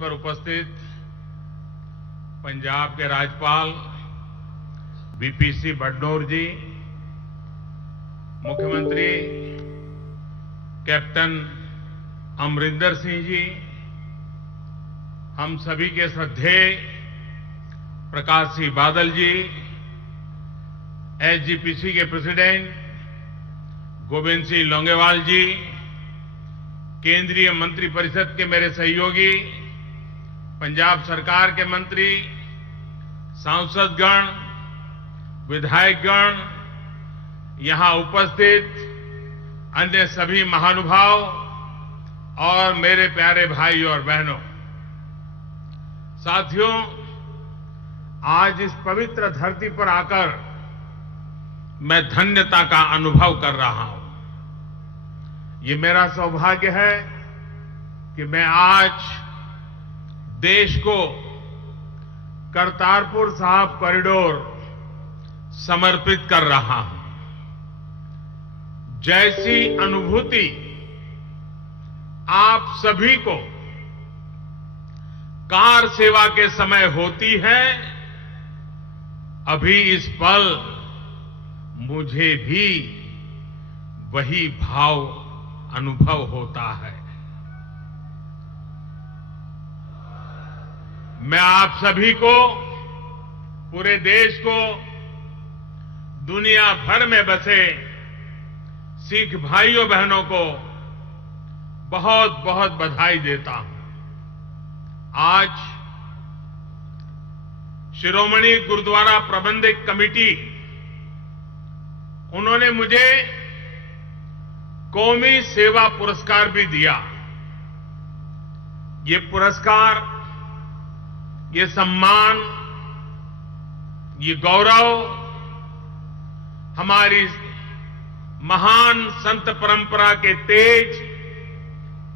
पर उपस्थित पंजाब के राज्यपाल वीपी बडनौर जी, मुख्यमंत्री कैप्टन अमरिंदर सिंह जी, हम सभी के श्रद्धेय प्रकाश सिंह बादल जी, एसजीपीसी के प्रेसिडेंट गोविंद सिंह लौंगेवाल जी, केंद्रीय मंत्रिपरिषद के मेरे सहयोगी, पंजाब सरकार के मंत्री, सांसदगण, विधायकगण, यहां उपस्थित अन्य सभी महानुभाव और मेरे प्यारे भाई और बहनों, साथियों, आज इस पवित्र धरती पर आकर मैं धन्यता का अनुभव कर रहा हूं। ये मेरा सौभाग्य है कि मैं आज देश को करतारपुर साहिब कॉरिडोर समर्पित कर रहा हूं। जैसी अनुभूति आप सभी को कार सेवा के समय होती है, अभी इस पल मुझे भी वही भाव अनुभव होता है। मैं आप सभी को, पूरे देश को, दुनिया भर में बसे सिख भाइयों बहनों को बहुत बहुत बधाई देता हूं। आज शिरोमणि गुरुद्वारा प्रबंधक कमेटी, उन्होंने मुझे कौमी सेवा पुरस्कार भी दिया। ये पुरस्कार, ये सम्मान, ये गौरव हमारी महान संत परंपरा के तेज,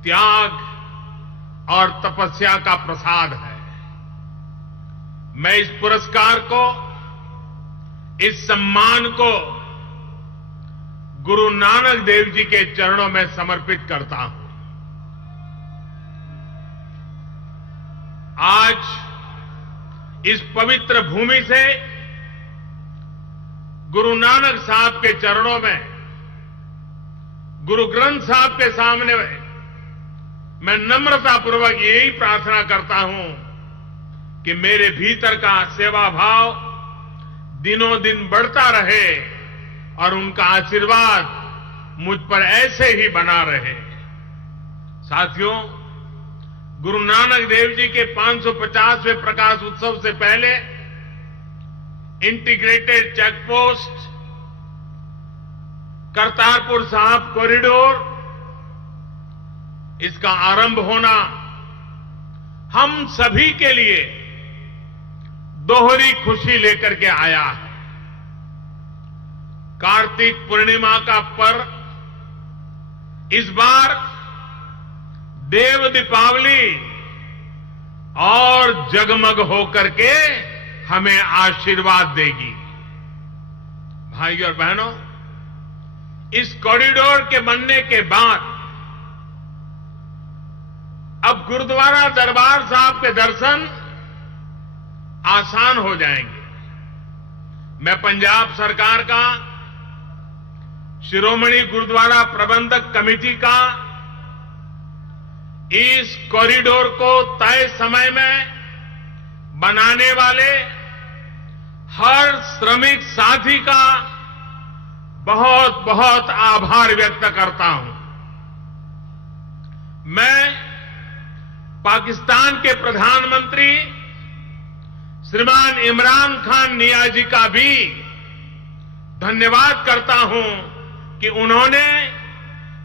त्याग और तपस्या का प्रसाद है। मैं इस पुरस्कार को, इस सम्मान को गुरु नानक देव जी के चरणों में समर्पित करता हूं। आज इस पवित्र भूमि से गुरु नानक साहब के चरणों में, गुरु ग्रंथ साहब के सामने मैं नम्रतापूर्वक यही प्रार्थना करता हूं कि मेरे भीतर का सेवा भाव दिनों दिन बढ़ता रहे और उनका आशीर्वाद मुझ पर ऐसे ही बना रहे। साथियों, गुरु नानक देव जी के 550वें प्रकाश उत्सव से पहले integrated check post, Kartarpur Sahib corridor, इसका आरंभ होना हम सभी के लिए दोहरी खुशी लेकर के आया है। कार्तिक पूर्णिमा का पर्व इस बार देव दीपावली और जगमग होकर के हमें आशीर्वाद देगी। भाई और बहनों, इस कॉरिडोर के बनने के बाद अब गुरुद्वारा दरबार साहिब के दर्शन आसान हो जाएंगे। मैं पंजाब सरकार का, शिरोमणि गुरुद्वारा प्रबंधक कमेटी का इस कॉरिडोर को तय समय में बनाने वाले हर श्रमिक साथी का बहुत बहुत आभार व्यक्त करता हूं। मैं पाकिस्तान के प्रधानमंत्री श्रीमान इमरान खान नियाजी का भी धन्यवाद करता हूं कि उन्होंने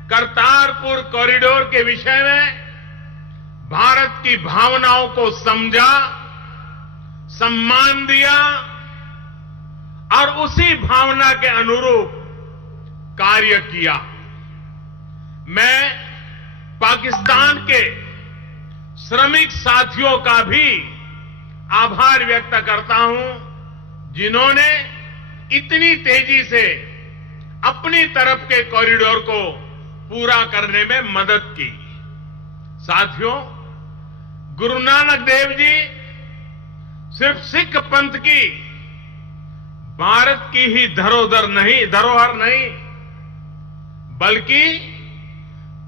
करतारपुर कॉरिडोर के विषय में भारत की भावनाओं को समझा, सम्मान दिया और उसी भावना के अनुरूप कार्य किया। मैं पाकिस्तान के श्रमिक साथियों का भी आभार व्यक्त करता हूं, जिन्होंने इतनी तेजी से अपनी तरफ के कॉरिडोर को पूरा करने में मदद की। साथियों, गुरु नानक देव जी सिर्फ सिख पंथ की भारत की ही धरोहर नहीं, बल्कि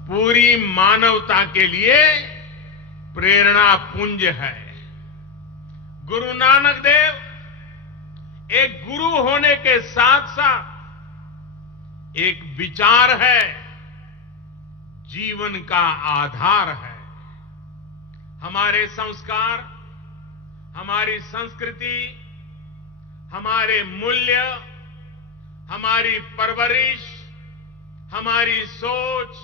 पूरी मानवता के लिए प्रेरणा पुंज है। गुरु नानक देव एक गुरु होने के साथ साथ एक विचार है, जीवन का आधार है। हमारे संस्कार, हमारी संस्कृति, हमारे मूल्य, हमारी परवरिश, हमारी सोच,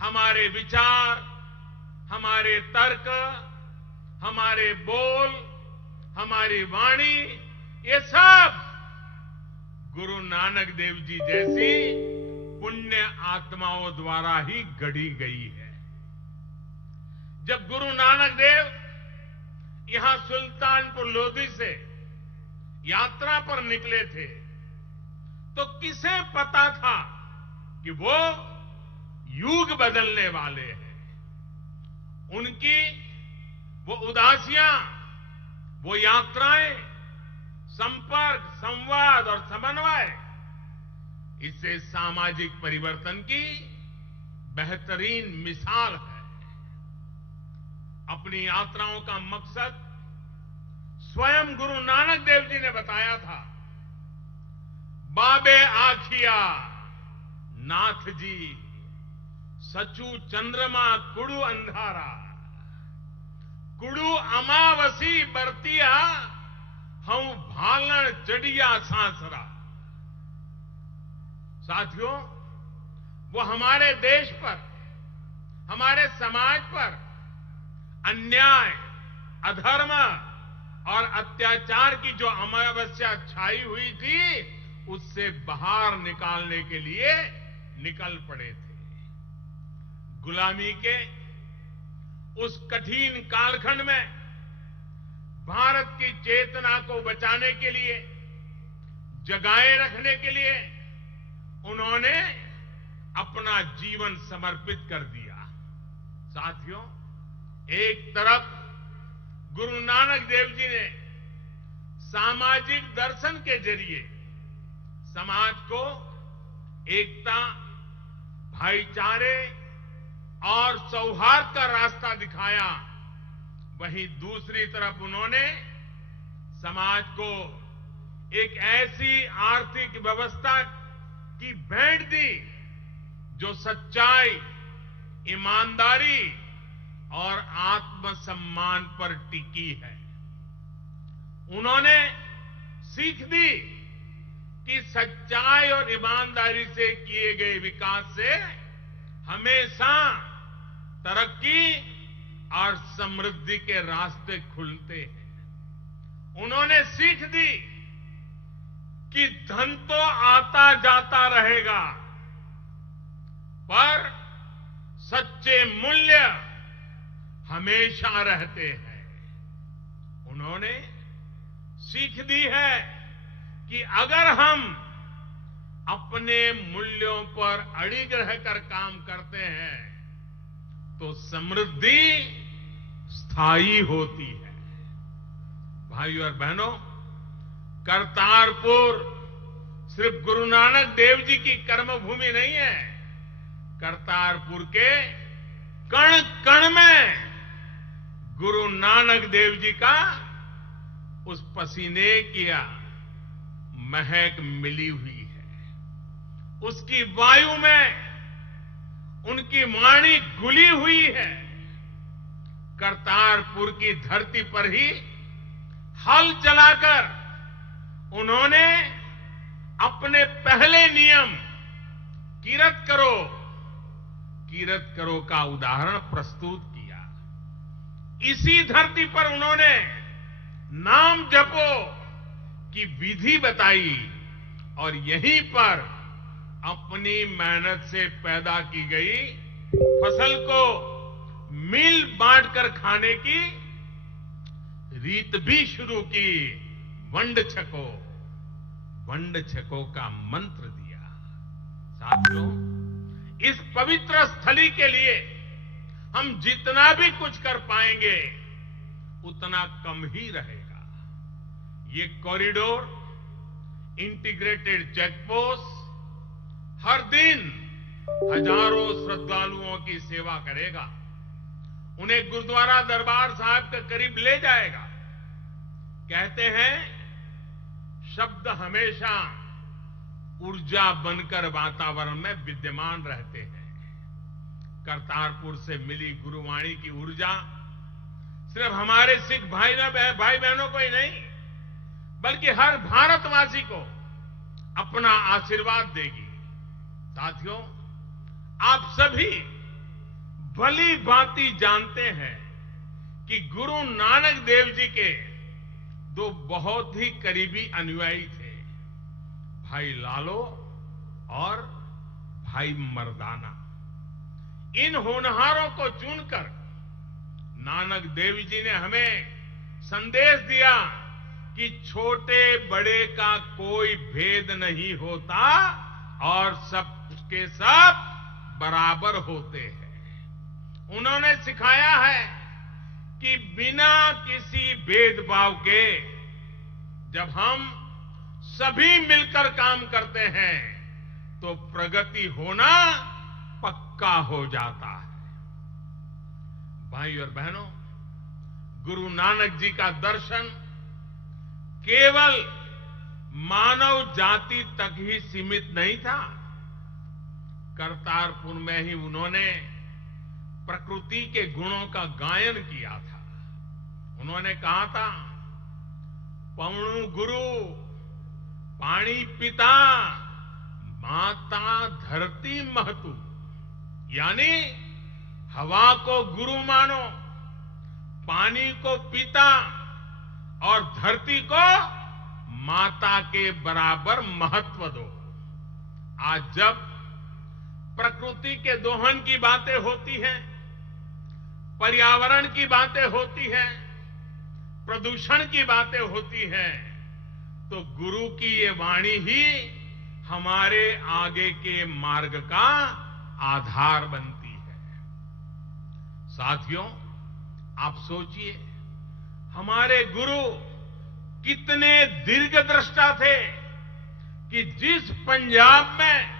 हमारे विचार, हमारे तर्क, हमारे बोल, हमारी वाणी, ये सब गुरु नानक देव जी जैसी पुण्य आत्माओं द्वारा ही गढ़ी गई है। जब गुरु नानक देव यहां सुल्तानपुर लोधी से यात्रा पर निकले थे, तो किसे पता था कि वो युग बदलने वाले हैं। उनकी वो उदासियां, वो यात्राएं, संपर्क, संवाद और समन्वय, इससे सामाजिक परिवर्तन की बेहतरीन मिसाल है। अपनी यात्राओं का मकसद स्वयं गुरु नानक देव जी ने बताया था। बाबे आखिया नाथ जी सचू चंद्रमा कुड़ू अंधारा, कुड़ू अमावसी बरतिया हम भालन चढ़िया सांसरा। साथियों, वो हमारे देश पर, हमारे समाज पर अन्याय, अधर्म और अत्याचार की जो अमावस्या छाई हुई थी, उससे बाहर निकालने के लिए निकल पड़े थे। गुलामी के उस कठिन कालखंड में भारत की चेतना को बचाने के लिए, जगाए रखने के लिए उन्होंने अपना जीवन समर्पित कर दिया। साथियों, एक तरफ गुरु नानक देव जी ने सामाजिक दर्शन के जरिए समाज को एकता, भाईचारे और सौहार्द का रास्ता दिखाया, वहीं दूसरी तरफ उन्होंने समाज को एक ऐसी आर्थिक व्यवस्था की भेंट दी जो सच्चाई, ईमानदारी और आत्मसम्मान पर टिकी है। उन्होंने सीख दी कि सच्चाई और ईमानदारी से किए गए विकास से हमेशा तरक्की और समृद्धि के रास्ते खुलते हैं। उन्होंने सीख दी कि धन तो आता जाता रहेगा, पर सच्चे मूल्य हमेशा रहते हैं। उन्होंने सीख दी है कि अगर हम अपने मूल्यों पर अड़िग रहकर काम करते हैं तो समृद्धि स्थायी होती है। भाइयों और बहनों, करतारपुर सिर्फ गुरु नानक देव जी की कर्मभूमि नहीं है। करतारपुर के कण कण में गुरु नानक देव जी का उस पसीने की महक मिली हुई है। उसकी वायु में उनकी वाणी घुली हुई है। करतारपुर की धरती पर ही हल चलाकर उन्होंने अपने पहले नियम कीरत करो का उदाहरण प्रस्तुत किया। इसी धरती पर उन्होंने नाम जपो की विधि बताई और यहीं पर अपनी मेहनत से पैदा की गई फसल को मिल बांटकर खाने की रीत भी शुरू की। वंड छको का मंत्र दिया। साथियों, इस पवित्र स्थली के लिए हम जितना भी कुछ कर पाएंगे उतना कम ही रहेगा। ये कॉरिडोर, इंटीग्रेटेड चेकपोस्ट हर दिन हजारों श्रद्धालुओं की सेवा करेगा, उन्हें गुरुद्वारा दरबार साहिब के करीब ले जाएगा। कहते हैं शब्द हमेशा ऊर्जा बनकर वातावरण में विद्यमान रहते हैं। करतारपुर से मिली गुरुवाणी की ऊर्जा सिर्फ हमारे सिख भाई बहनों को ही नहीं, बल्कि हर भारतवासी को अपना आशीर्वाद देगी। साथियों, आप सभी भली भांति जानते हैं कि गुरु नानक देव जी के दो बहुत ही करीबी अनुयायी थे, भाई लालो और भाई मर्दाना। इन होनहारों को चुनकर नानक देव जी ने हमें संदेश दिया कि छोटे बड़े का कोई भेद नहीं होता और सबके सब बराबर होते हैं। उन्होंने सिखाया है कि बिना किसी भेदभाव के जब हम सभी मिलकर काम करते हैं तो प्रगति होना पक्का हो जाता है। भाई और बहनों, गुरु नानक जी का दर्शन केवल मानव जाति तक ही सीमित नहीं था। करतारपुर में ही उन्होंने प्रकृति के गुणों का गायन किया था। उन्होंने कहा था, पवणु गुरु पानी पिता माता धरती महतु, यानी हवा को गुरु मानो, पानी को पिता और धरती को माता के बराबर महत्व दो। आज जब प्रकृति के दोहन की बातें होती हैं, पर्यावरण की बातें होती हैं, प्रदूषण की बातें होती हैं, तो गुरु की ये वाणी ही हमारे आगे के मार्ग का आधार बनती है। साथियों, आप सोचिए, हमारे गुरु कितने दीर्घदृष्टा थे कि जिस पंजाब में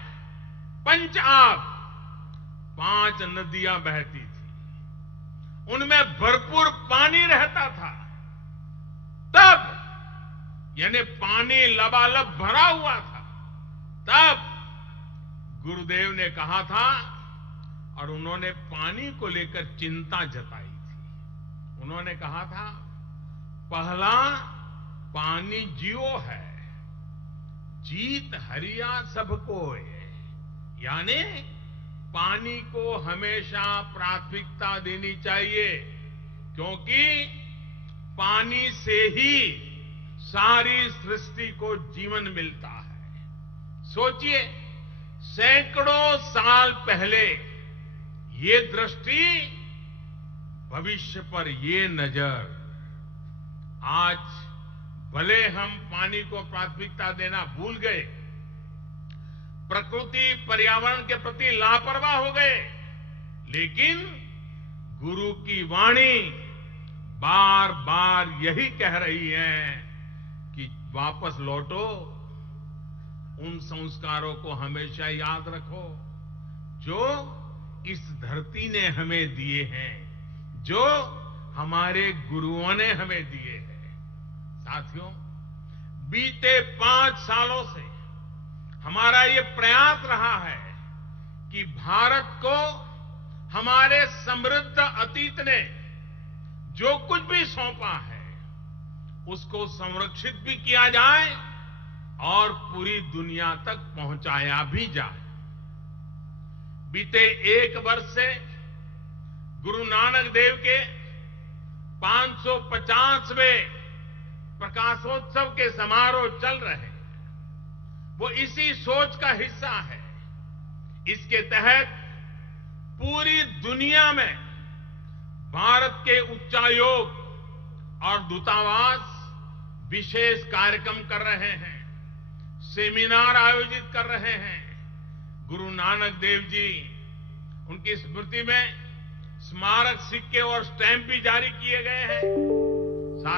पंजाब 5 नदियां बहती थी, उनमें भरपूर पानी रहता था, तब यानी पानी लबालब भरा हुआ था, तब गुरुदेव ने कहा था और उन्होंने पानी को लेकर चिंता जताई थी। उन्होंने कहा था, पहला पानी जियो है, जीत हरिया सबको है, यानी पानी को हमेशा प्राथमिकता देनी चाहिए, क्योंकि पानी से ही सारी सृष्टि को जीवन मिलता है। सोचिए, सैकड़ों साल पहले ये दृष्टि, भविष्य पर ये नजर। आज भले हम पानी को प्राथमिकता देना भूल गए, प्रकृति पर्यावरण के प्रति लापरवाह हो गए, लेकिन गुरु की वाणी बार बार यही कह रही है कि वापस लौटो, उन संस्कारों को हमेशा याद रखो जो इस धरती ने हमें दिए हैं, जो हमारे गुरुओं ने हमें दिए हैं। साथियों, बीते 5 सालों से हमारा ये प्रयास रहा है कि भारत को हमारे समृद्ध अतीत ने जो कुछ भी सौंपा है उसको संरक्षित भी किया जाए और पूरी दुनिया तक पहुंचाया भी जाए। बीते 1 वर्ष से गुरु नानक देव के 550वें प्रकाशोत्सव के समारोह चल रहे हैं। वो इसी सोच का हिस्सा है। इसके तहत पूरी दुनिया में भारत के उच्चायोग और दूतावास विशेष कार्यक्रम कर रहे हैं, सेमिनार आयोजित कर रहे हैं। गुरु नानक देव जी, उनकी स्मृति में स्मारक सिक्के और स्टैंप भी जारी किए गए हैं।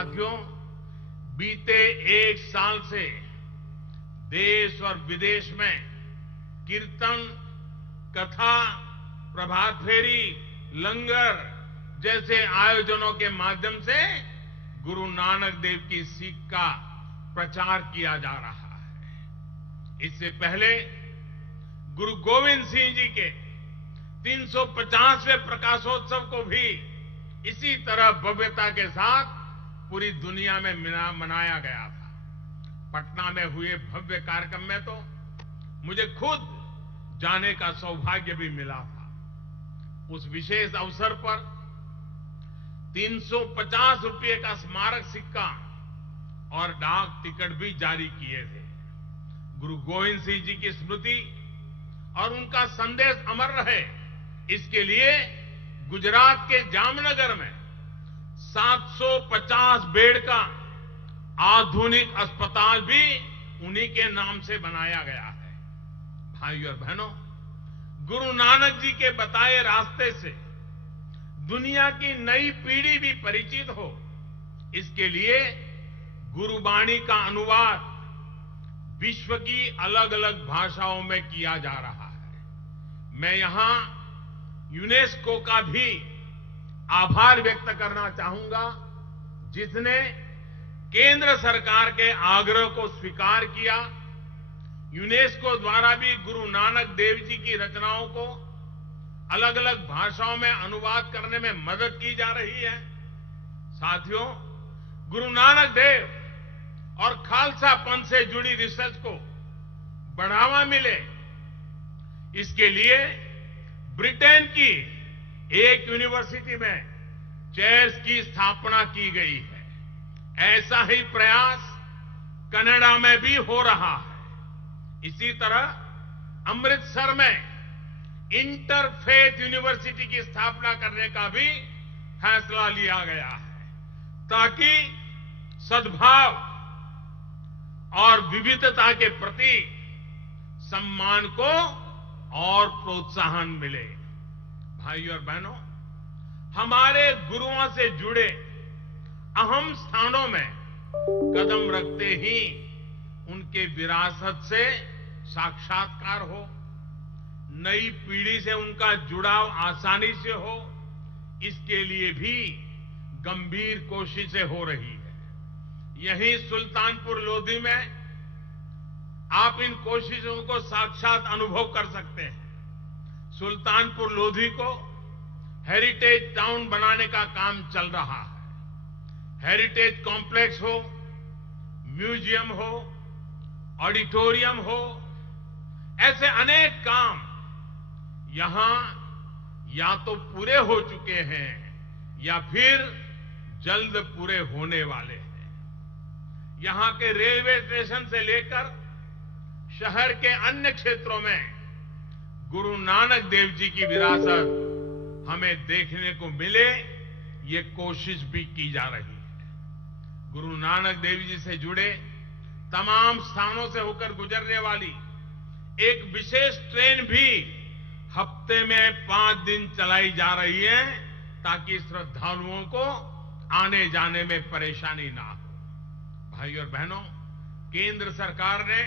साथियों, बीते एक साल से देश और विदेश में कीर्तन, कथा, प्रभात फेरी, लंगर जैसे आयोजनों के माध्यम से गुरु नानक देव की सीख का प्रचार किया जा रहा है। इससे पहले गुरु गोविंद सिंह जी के 350वें प्रकाशोत्सव को भी इसी तरह भव्यता के साथ पूरी दुनिया में मनाया गया था। पटना में हुए भव्य कार्यक्रम में तो मुझे खुद जाने का सौभाग्य भी मिला था। उस विशेष अवसर पर 350 रुपये का स्मारक सिक्का और डाक टिकट भी जारी किए थे। गुरु गोविंद सिंह जी की स्मृति और उनका संदेश अमर रहे, इसके लिए गुजरात के जामनगर में 750 बेड का आधुनिक अस्पताल भी उन्हीं के नाम से बनाया गया है। भाइयों और बहनों, गुरु नानक जी के बताए रास्ते से दुनिया की नई पीढ़ी भी परिचित हो, इसके लिए गुरुबाणी का अनुवाद विश्व की अलग अलग भाषाओं में किया जा रहा है। मैं यहां यूनेस्को का भी आभार व्यक्त करना चाहूंगा, जिसने केंद्र सरकार के आग्रह को स्वीकार किया। यूनेस्को द्वारा भी गुरु नानक देव जी की रचनाओं को अलग अलग भाषाओं में अनुवाद करने में मदद की जा रही है। साथियों, गुरु नानक देव और खालसा पंथ से जुड़ी रिसर्च को बढ़ावा मिले, इसके लिए ब्रिटेन की एक यूनिवर्सिटी में चेयर्स की स्थापना की गई है। ऐसा ही प्रयास कनाडा में भी हो रहा है। इसी तरह अमृतसर में इंटरफेथ यूनिवर्सिटी की स्थापना करने का भी फैसला लिया गया है, ताकि सद्भाव और विविधता के प्रति सम्मान को और प्रोत्साहन मिले। भाइयों और बहनों, हमारे गुरुओं से जुड़े अहम स्थानों में कदम रखते ही उनके विरासत से साक्षात्कार हो, नई पीढ़ी से उनका जुड़ाव आसानी से हो, इसके लिए भी गंभीर कोशिशें हो रही है। यहीं सुल्तानपुर लोधी में आप इन कोशिशों को साक्षात अनुभव कर सकते हैं। सुल्तानपुर लोधी को हेरिटेज टाउन बनाने का काम चल रहा है। हेरिटेज कॉम्प्लेक्स हो, म्यूजियम हो, ऑडिटोरियम हो, ऐसे अनेक काम यहां या तो पूरे हो चुके हैं या फिर जल्द पूरे होने वाले हैं। यहां के रेलवे स्टेशन से लेकर शहर के अन्य क्षेत्रों में गुरु नानक देव जी की विरासत हमें देखने को मिले, ये कोशिश भी की जा रही है। गुरु नानक देव जी से जुड़े तमाम स्थानों से होकर गुजरने वाली एक विशेष ट्रेन भी हफ्ते में 5 दिन चलाई जा रही है, ताकि श्रद्धालुओं को आने जाने में परेशानी ना हो। भाइयों और बहनों, केंद्र सरकार ने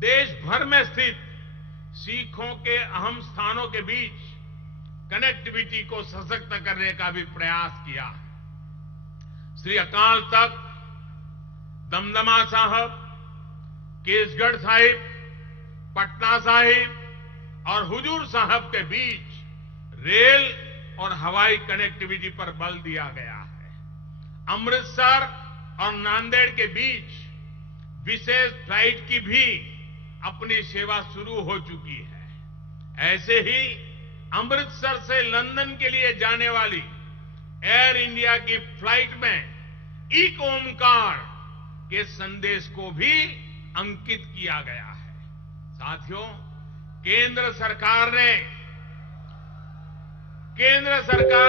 देश भर में स्थित सिखों के अहम स्थानों के बीच कनेक्टिविटी को सशक्त करने का भी प्रयास किया है। श्री अकाल तख्त, दमदमा साहब, केसगढ़ साहिब, पटना साहिब और हुजूर साहब के बीच रेल और हवाई कनेक्टिविटी पर बल दिया गया है। अमृतसर और नांदेड़ के बीच विशेष फ्लाइट की भी अपनी सेवा शुरू हो चुकी है। ऐसे ही अमृतसर से लंदन के लिए जाने वाली एयर इंडिया की फ्लाइट में एक ओमकार के संदेश को भी अंकित किया गया है। साथियों, केंद्र सरकार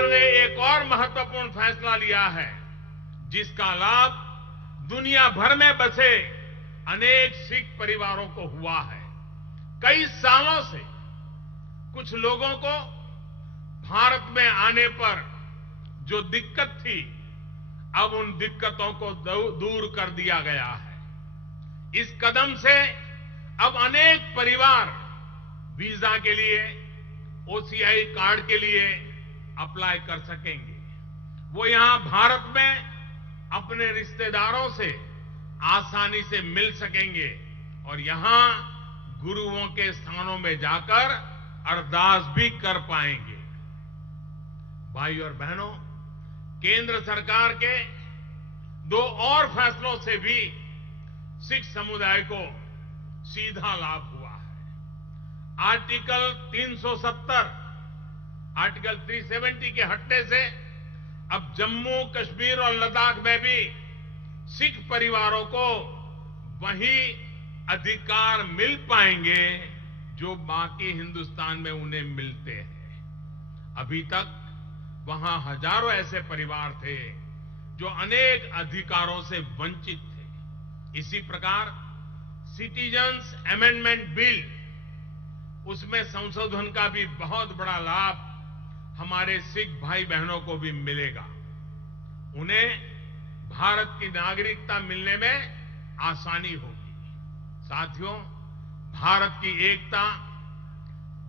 ने एक और महत्वपूर्ण फैसला लिया है, जिसका लाभ दुनिया भर में बसे अनेक सिख परिवारों को हुआ है। कई सालों से कुछ लोगों को भारत में आने पर जो दिक्कत थी, अब उन दिक्कतों को दूर कर दिया गया है। इस कदम से अब अनेक परिवार वीजा के लिए, ओसीआई कार्ड के लिए अप्लाई कर सकेंगे। वो यहां भारत में अपने रिश्तेदारों से आसानी से मिल सकेंगे और यहां गुरुओं के स्थानों में जाकर अरदास भी कर पाएंगे। भाई और बहनों, केंद्र सरकार के 2 और फैसलों से भी सिख समुदाय को सीधा लाभ हुआ है। आर्टिकल 370, आर्टिकल 370 के हटने से अब जम्मू कश्मीर और लद्दाख में भी सिख परिवारों को वही अधिकार मिल पाएंगे जो बाकी हिंदुस्तान में उन्हें मिलते हैं। अभी तक वहां हजारों ऐसे परिवार थे जो अनेक अधिकारों से वंचित थे। इसी प्रकार सिटीजन्स अमेंडमेंट बिल, उसमें संशोधन का भी बहुत बड़ा लाभ हमारे सिख भाई बहनों को भी मिलेगा। उन्हें भारत की नागरिकता मिलने में आसानी होगी। साथियों, भारत की एकता,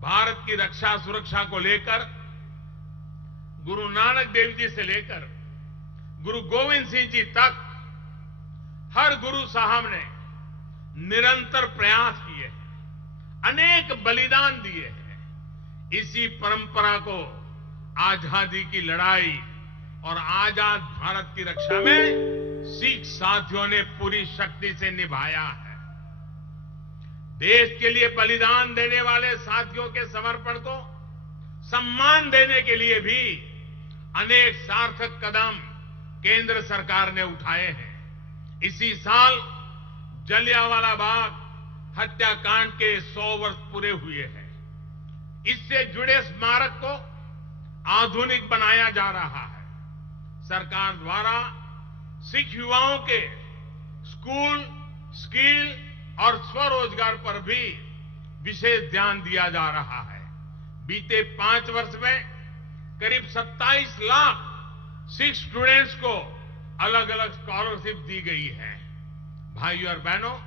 भारत की रक्षा सुरक्षा को लेकर गुरु नानक देव जी से लेकर गुरु गोविंद सिंह जी तक हर गुरु साहब ने निरंतर प्रयास किए हैं, अनेक बलिदान दिए हैं। इसी परंपरा को आजादी की लड़ाई और आजाद भारत की रक्षा में सिख साथियों ने पूरी शक्ति से निभाया है। देश के लिए बलिदान देने वाले साथियों के समर्पण को सम्मान देने के लिए भी अनेक सार्थक कदम केंद्र सरकार ने उठाए हैं। इसी साल जलियांवाला बाग हत्याकांड के 100 वर्ष पूरे हुए हैं। इससे जुड़े स्मारक को आधुनिक बनाया जा रहा है। सरकार द्वारा सिख युवाओं के स्कूल, स्किल और स्वरोजगार पर भी विशेष ध्यान दिया जा रहा है। बीते 5 वर्ष में करीब 27 लाख सिख स्टूडेंट्स को अलग अलग स्कॉलरशिप दी गई है। भाइयों और बहनों,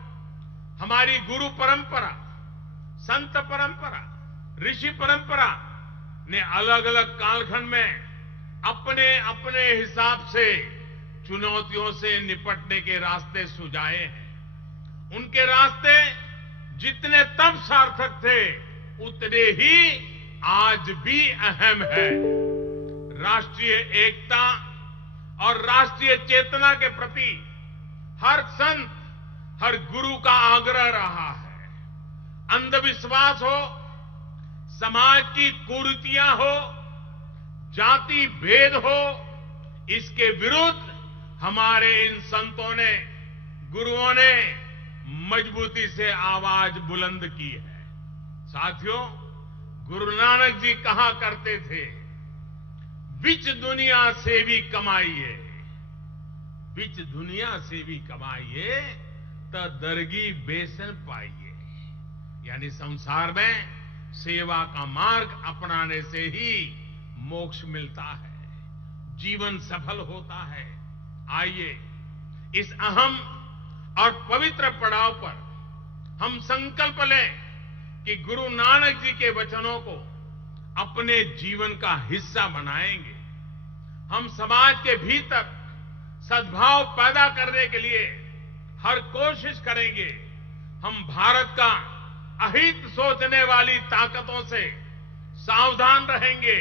हमारी गुरु परंपरा, संत परंपरा, ऋषि परंपरा ने अलग अलग कालखंड में अपने अपने हिसाब से चुनौतियों से निपटने के रास्ते सुझाए हैं। उनके रास्ते जितने तब सार्थक थे उतने ही आज भी अहम है। राष्ट्रीय एकता और राष्ट्रीय चेतना के प्रति हर संत, हर गुरु का आग्रह रहा है। अंधविश्वास हो, समाज की कुरीतियां हो, जाति भेद हो, इसके विरुद्ध हमारे इन संतों ने, गुरुओं ने मजबूती से आवाज बुलंद की है। साथियों, गुरु नानक जी कहा करते थे, बिच दुनिया से भी कमाइए, बिच दुनिया से भी कमाइए तो दरगी बेसन पाइए। यानी संसार में सेवा का मार्ग अपनाने से ही मोक्ष मिलता है, जीवन सफल होता है। आइए इस अहम और पवित्र पड़ाव पर हम संकल्प लें कि गुरु नानक जी के वचनों को अपने जीवन का हिस्सा बनाएंगे। हम समाज के भीतर सद्भाव पैदा करने के लिए हर कोशिश करेंगे। हम भारत का अहित सोचने वाली ताकतों से सावधान रहेंगे,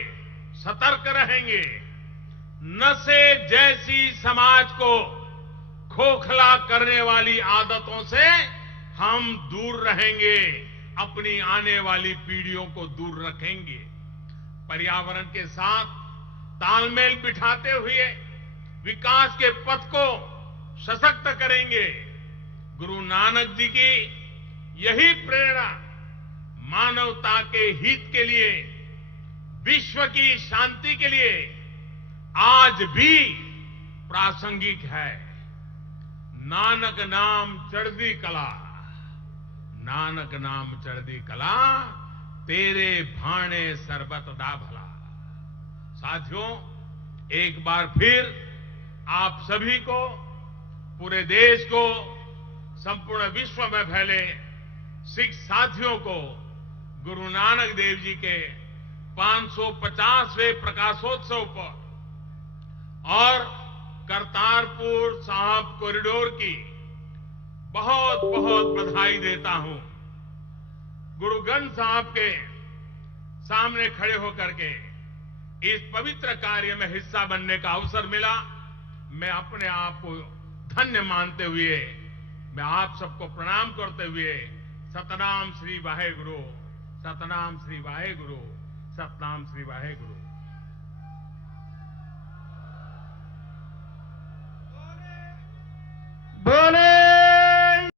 सतर्क रहेंगे। नशे जैसी समाज को खोखला करने वाली आदतों से हम दूर रहेंगे, अपनी आने वाली पीढ़ियों को दूर रखेंगे। पर्यावरण के साथ तालमेल बिठाते हुए विकास के पथ को सशक्त करेंगे। गुरु नानक जी की यही प्रेरणा मानवता के हित के लिए, विश्व की शांति के लिए आज भी प्रासंगिक है। नानक नाम चढ़दी कला, नानक नाम चढ़दी कला, तेरे भाणे सरबत दा भला। साथियों, एक बार फिर आप सभी को, पूरे देश को, संपूर्ण विश्व में फैले सिख साथियों को गुरु नानक देव जी के 550वें प्रकाशोत्सव पर और करतारपुर साहिब कॉरिडोर की बहुत बहुत बधाई देता हूं। गुरु ग्रंथ साहब के सामने खड़े होकर के इस पवित्र कार्य में हिस्सा बनने का अवसर मिला। मैं अपने आप को धन्य मानते हुए मैं आप सबको प्रणाम करते हुए सतनाम श्री वाहेगुरु, सतनाम श्री वाहेगुरु, सतनाम श्री वाहेगुरु।